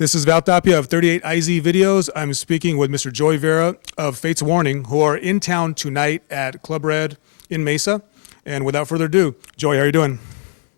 This is Val Tapia of 38IZVideos. I'm speaking with Mr. Joey Vera of Fate's Warning, who are in town tonight at Club Red in Mesa. And without further ado, Joey, how are you doing?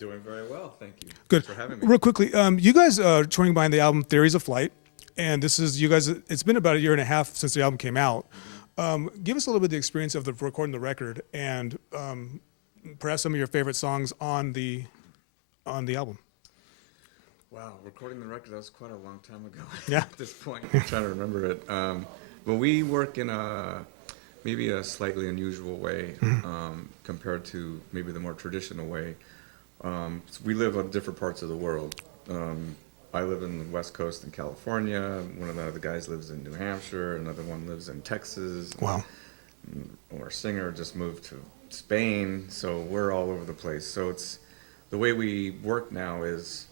Doing very well, thank you. Good. Thanks for having me. Real quickly, you guys are touring behind the album Theories of Flight, and this is you guys. It's been about a year and a half since the album came out. Give us a little bit of the experience of recording the record, and perhaps some of your favorite songs on the album. Wow, recording the record, that was quite a long time ago. Yeah. At this point, I'm trying to remember it. But we work in maybe a slightly unusual way compared to maybe the more traditional way. So we live on different parts of the world. I live in the West Coast in California. One of the other guys lives in New Hampshire. Another one lives in Texas. Wow. Our singer just moved to Spain. So we're all over the place. So it's the way we work now is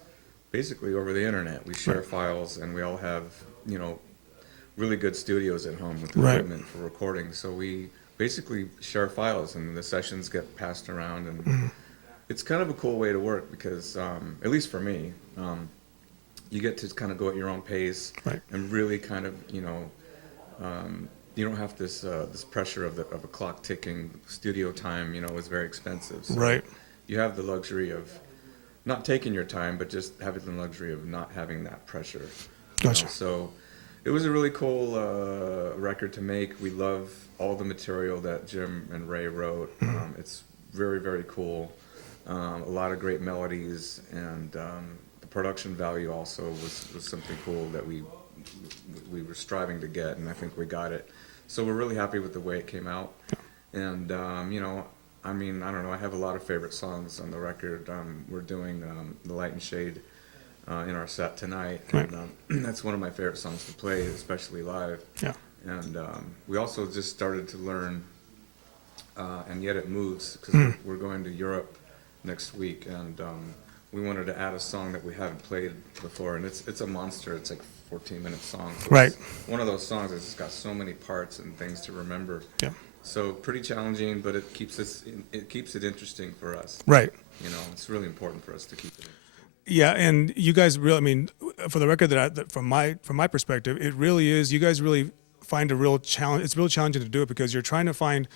basically over the internet. We share files, and we all have, really good studios at home with equipment for recording. So we basically share files, and the sessions get passed around, and it's kind of a cool way to work because, at least for me, you get to kind of go at your own pace and really kind of, you don't have this pressure of a clock ticking. Studio time, is very expensive. So you have the luxury of not taking your time, but just having the luxury of not having that pressure. Gotcha. So it was a really cool record to make. We love all the material that Jim and Ray wrote. It's very, very cool. A lot of great melodies, and the production value also was something cool that we were striving to get, and I think we got it. So we're really happy with the way it came out. And, I don't know, I have a lot of favorite songs on the record. We're doing The Light and Shade in our set tonight, and that's one of my favorite songs to play, especially live. Yeah. And we also just started to learn, and Yet It Moves, because we're going to Europe next week, and we wanted to add a song that we haven't played before, and it's a monster. It's like a 14-minute song. So it's one of those songs that's got so many parts and things to remember. Yeah. So pretty challenging, but it keeps it interesting for us. Right. It's really important for us to keep it interesting. Yeah, and you guys really, for the record from my perspective, it really is. You guys really find a real challenge. It's really challenging to do it because you're trying to find.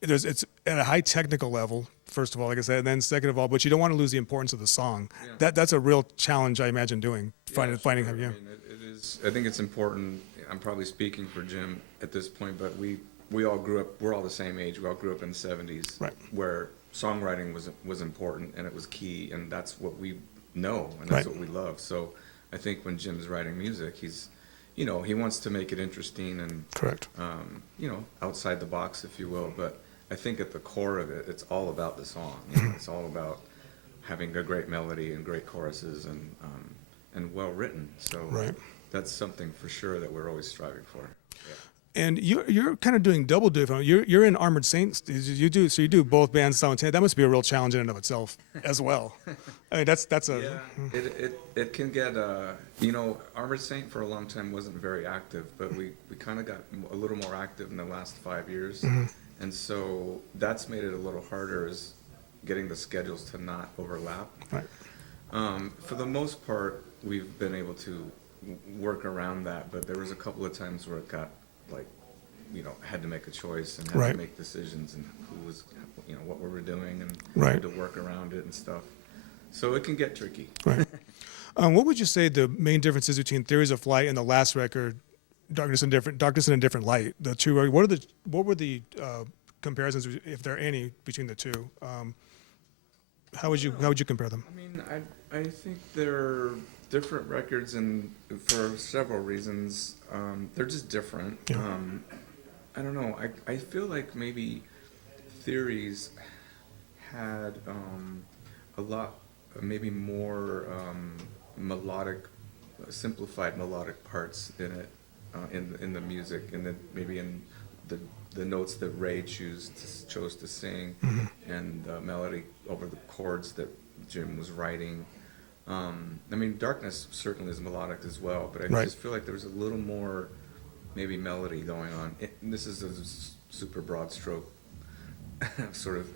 It's at a high technical level, first of all, like I said, and then second of all, but you don't want to lose the importance of the song. Yeah. That's a real challenge, I imagine, doing finding. It is. I think it's important. I'm probably speaking for Jim at this point, but we all grew up. We're all the same age. We all grew up in the '70s, where songwriting was important and it was key, and that's what we know and that's what we love. So I think when Jim's writing music, he's, he wants to make it interesting and outside the box, if you will. But I think at the core of it, it's all about the song. It's all about having a great melody and great choruses and well written. So that's something for sure that we're always striving for. Yeah. And you're kind of doing double duty. You're in Armored Saints. You do both bands simultaneously. That must be a real challenge in and of itself as well. That's a It can get Armored Saint for a long time wasn't very active, but we kind of got a little more active in the last 5 years, and so that's made it a little harder, is getting the schedules to not overlap. Right. For the most part, we've been able to work around that, but there was a couple of times where it got had to make a choice and had to make decisions and who was, what we were doing and had to work around it and stuff. So it can get tricky. Right. What would you say the main differences between Theories of Flight and the last record, Darkness in a Different Light? The two. What were the comparisons, if there are any, between the two? How would you compare them? I think they're different records, and for several reasons. They're just different. Yeah. I don't know. I feel like maybe Theories had a lot, maybe more melodic, simplified melodic parts in it, in the music, and then maybe in the notes that Ray chose to sing, and melody over the chords that Jim was writing. Darkness certainly is melodic as well, but I just feel like there was a little more maybe melody going on. And this is a super broad stroke sort of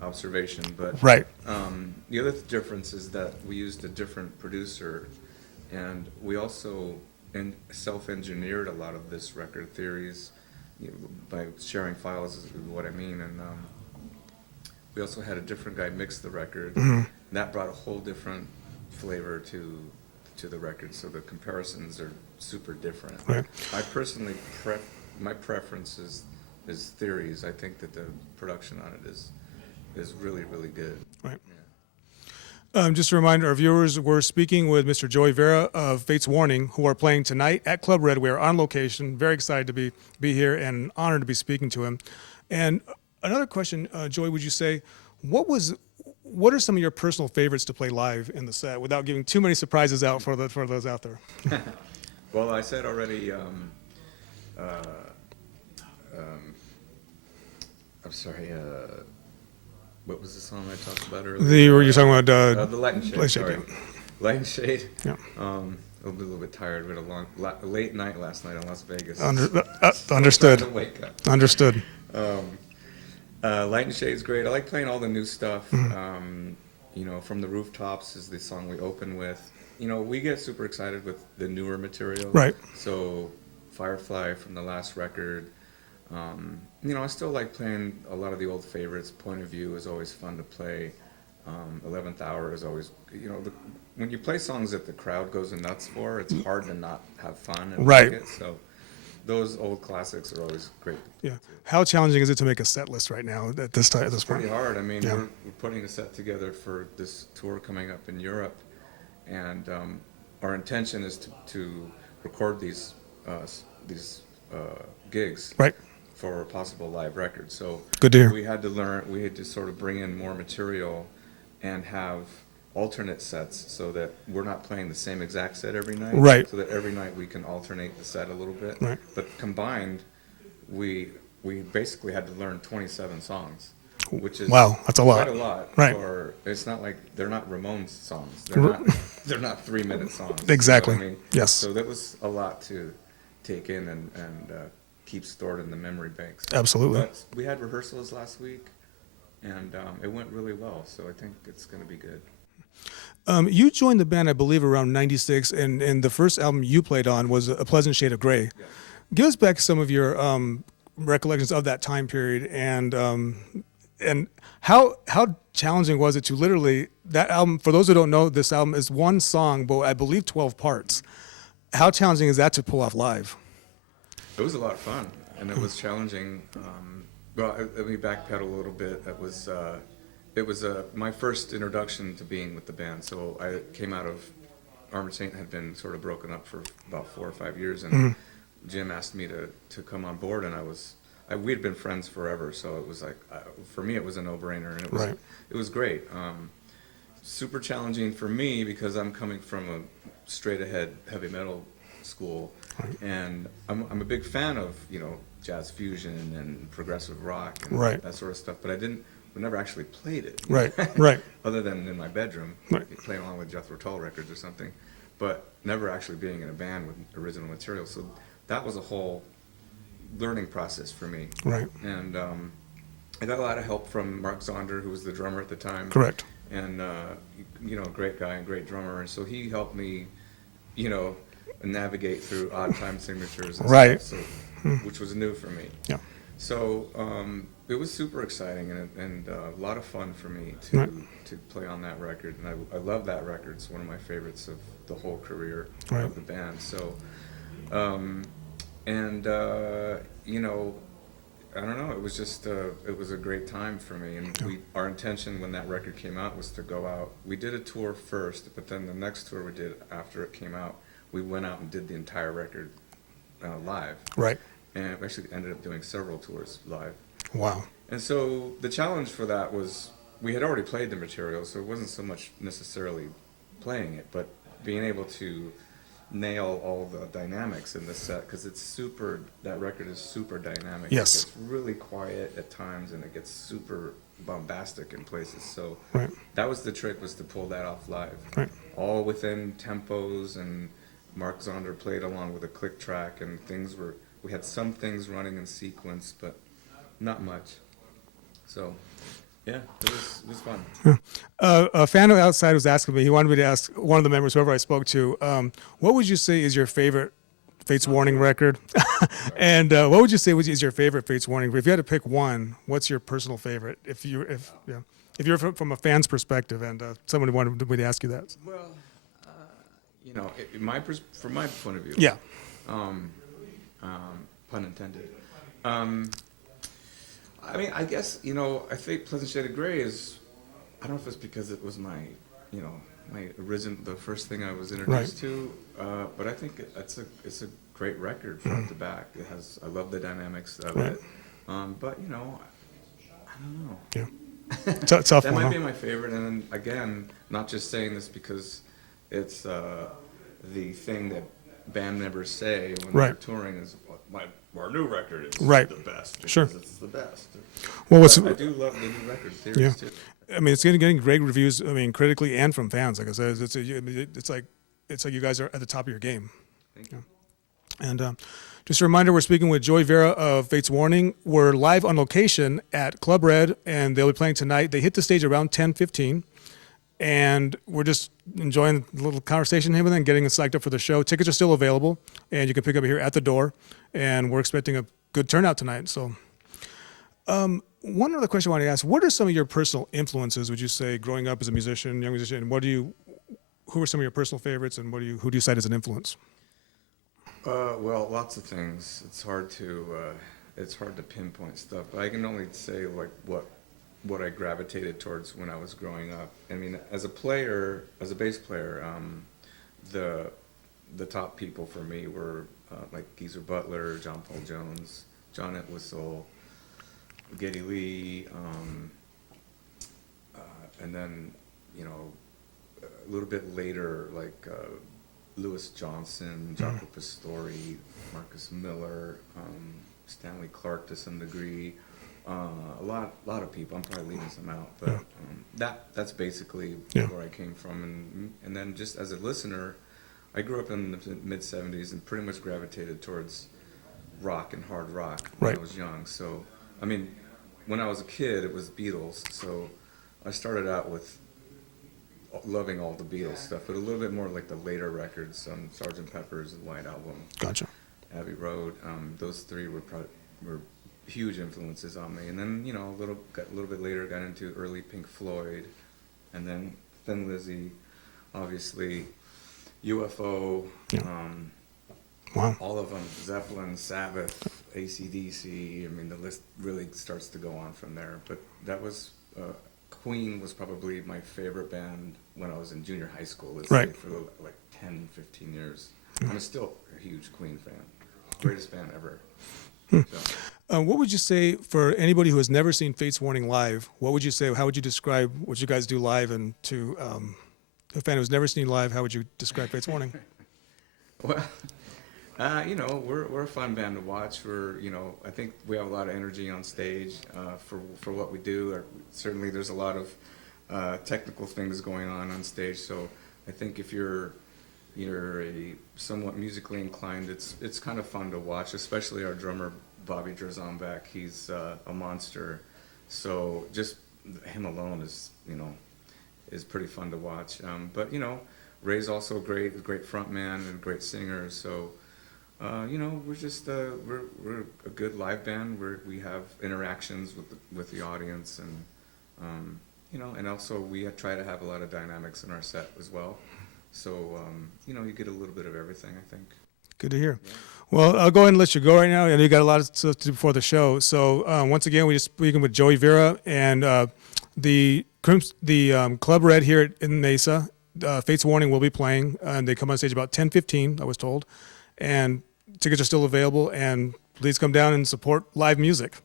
observation, but the other difference is that we used a different producer And we also self-engineered a lot of this record theories, by sharing files is what I mean. And we also had a different guy mix the record. Mm-hmm. That brought a whole different flavor to the record, so the comparisons are super different. Right. I personally my preference is theories. I think that the production on it is really, really good. Right. Yeah. Just a reminder, our viewers, we're speaking with Mr. Joey Vera of Fates Warning, who are playing tonight at Club Red. We are on location. Very excited to be here and honored to be speaking to him. And another question, Joey, would you say, what are some of your personal favorites to play live in the set, without giving too many surprises out for those out there? Well, I said already. I'm sorry. What was the song I talked about earlier? You're talking about the Light and Shade. Light and Shade, Sorry. yeah. Light and Shade. Yeah. A little bit tired. We had a late night last night in Las Vegas. Understood. Trying to wake up. Understood. Light and Shade's great. I like playing all the new stuff. From the Rooftops is the song we open with. We get super excited with the newer material. Right. So Firefly from the last record. I still like playing a lot of the old favorites. Point of View is always fun to play. 11th Hour is always, when you play songs that the crowd goes nuts for, it's hard to not have fun and Right. like it. So those old classics are always great. Yeah. How challenging is it to make a set list right now at this time? At this It's pretty point? hard. I mean, Yeah. we're putting a set together for this tour coming up in Europe, and our intention is to record these gigs Right. for a possible live record. So Good to hear. we had to sort of bring in more material and have alternate sets so that we're not playing the same exact set every night. Right. So that every night we can alternate the set a little bit. Right. But combined, we basically had to learn 27 songs, which is Wow, that's a lot. Quite a lot. Right. It's not like they're not Ramones songs. R- They're not 3-minute songs. Exactly. You know what I mean? Yes. So that was a lot to take in and keep stored in the memory banks. Absolutely. But we had rehearsals last week, and it went really well. So I think it's going to be good. You joined the band, I believe, around '96, and the first album you played on was A Pleasant Shade of Grey. Yeah. Give us back some of your recollections of that time period, and how challenging was it to literally, that album, for those who don't know, this album is one song, but I believe 12 parts. How challenging is that to pull off live? It was a lot of fun, and it was challenging. Well, let me backpedal a little bit. It was my first introduction to being with the band. So I came out of Armored Saint, had been sort of broken up for about 4 or 5 years, and Jim asked me to come on board, and we had been friends forever. So it was like, for me, it was a no-brainer, and Right. it was great. Super challenging for me because I'm coming from a straight-ahead heavy metal school, and I'm a big fan of jazz fusion and progressive rock and Right. that sort of stuff. But we never actually played it. Right, right. Other than in my bedroom, Right. playing along with Jethro Tull records or something, but never actually being in a band with original material. So that was a whole learning process for me. Right. And I got a lot of help from Mark Zonder, who was the drummer at the time. Correct. And great guy and great drummer, and so he helped me, navigate through odd time signatures and Right. stuff, which was new for me. Yeah. So it was super exciting and a lot of fun for me Right. to play on that record, and I love that record. It's one of my favorites of the whole career Right. of the band. So, I don't know. It was just it was a great time for me, and our intention when that record came out was to go out. We did a tour first, but then the next tour we did after it came out, we went out and did the entire record live. Right. And we actually ended up doing several tours live. Wow. And so the challenge for that was we had already played the material, so it wasn't so much necessarily playing it, but being able to nail all the dynamics in the set, because that record is super dynamic. Yes. It gets really quiet at times, and it gets super bombastic in places. So Right. that was the trick, was to pull that off live. Right. All within tempos, and Mark Zonder played along with a click track, and we had some things running in sequence, but not much. So Yeah, it was fun. A fan outside was asking me. He wanted me to ask one of the members, whoever I spoke to, what would you say is your favorite Fates Warning record? And what would you say is your favorite Fates Warning? If you had to pick one, what's your personal favorite? If you're from a fan's perspective, and someone wanted me to ask you that. Well, you know, from my point of view. Yeah. Pun intended. I mean, I guess, you know, I think Pleasant Shade of Grey is, I don't know if it's because it was my, you know, the first thing I was introduced to, but I think it's a great record front to back. I love the dynamics of it. But, you know, I don't know. Yeah. Tough that one, might be my favorite. And then, again, not just saying this because it's the thing that band members say when they're touring is our new record is the best because it's the best. Well, I do love the new record theories too. I mean, it's getting great reviews. I mean, critically and from fans. Like I said, it's like you guys are at the top of your game. Thank you. And just a reminder, we're speaking with Joey Vera of Fates Warning. We're live on location at Club Red, and they'll be playing tonight. They hit the stage around 10:15. And we're just enjoying a little conversation here with them, getting psyched up for the show. Tickets are still available, and you can pick up here at the door. And we're expecting a good turnout tonight. So, one other question I wanted to ask: what are some of your personal influences? Would you say, growing up as a musician, young musician, who are some of your personal favorites, and who do you cite as an influence? Well, lots of things. It's hard to pinpoint stuff. But I can only say like what I gravitated towards when I was growing up. I mean, as a bass player, the top people for me were like Geezer Butler, John Paul Jones, John Entwistle, Geddy Lee, and then, you know, a little bit later, like Louis Johnson, Jaco Pastori, Marcus Miller, Stanley Clark to some degree. A lot of people. I'm probably leaving some out, but that's basically where I came from. And then just as a listener, I grew up in the mid '70s and pretty much gravitated towards rock and hard rock when I was young. So, I mean, when I was a kid, it was Beatles. So I started out with loving all the Beatles stuff, but a little bit more like the later records, Sgt. Pepper's, the White Album, Gotcha. Abbey Road. Those three were huge influences on me. And then, you know, a little bit later got into early Pink Floyd, and then Thin Lizzy, obviously, UFO, wow. All of them, Zeppelin, Sabbath, AC/DC. I mean, the list really starts to go on from there. But that was, Queen was probably my favorite band when I was in junior high school. Let's say for like 10, 15 years. I'm still a huge Queen fan. Greatest band ever. So. What would you say for anybody who has never seen Fates Warning live? What would you say? How would you describe what you guys do live? And to a fan who's never seen you live, how would you describe Fates Warning? Well, you know, we're a fun band to watch. You know, I think we have a lot of energy on stage for what we do. Certainly, there's a lot of technical things going on stage. So I think if you're a somewhat musically inclined, it's kind of fun to watch, especially our drummer Bobby Drzonbek. He's a monster, so just him alone is pretty fun to watch. But you know, Ray's also a great front man and a great singer. So you know, we're just we're a good live band where we have interactions with the audience, and you know, and also we try to have a lot of dynamics in our set as well. So, you know, you get a little bit of everything, I think. Good to hear. Yeah. Well, I'll go ahead and let you go right now. I know you got a lot of stuff to do before the show. So, once again, we're just speaking with Joey Vera and the Club Red here in Mesa. Fates Warning will be playing, and they come on stage about 10:15, I was told. And tickets are still available, and please come down and support live music.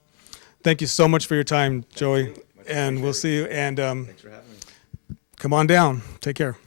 Thank you so much for your time, Joey. And we'll see you. And thanks for having me. Come on down. Take care.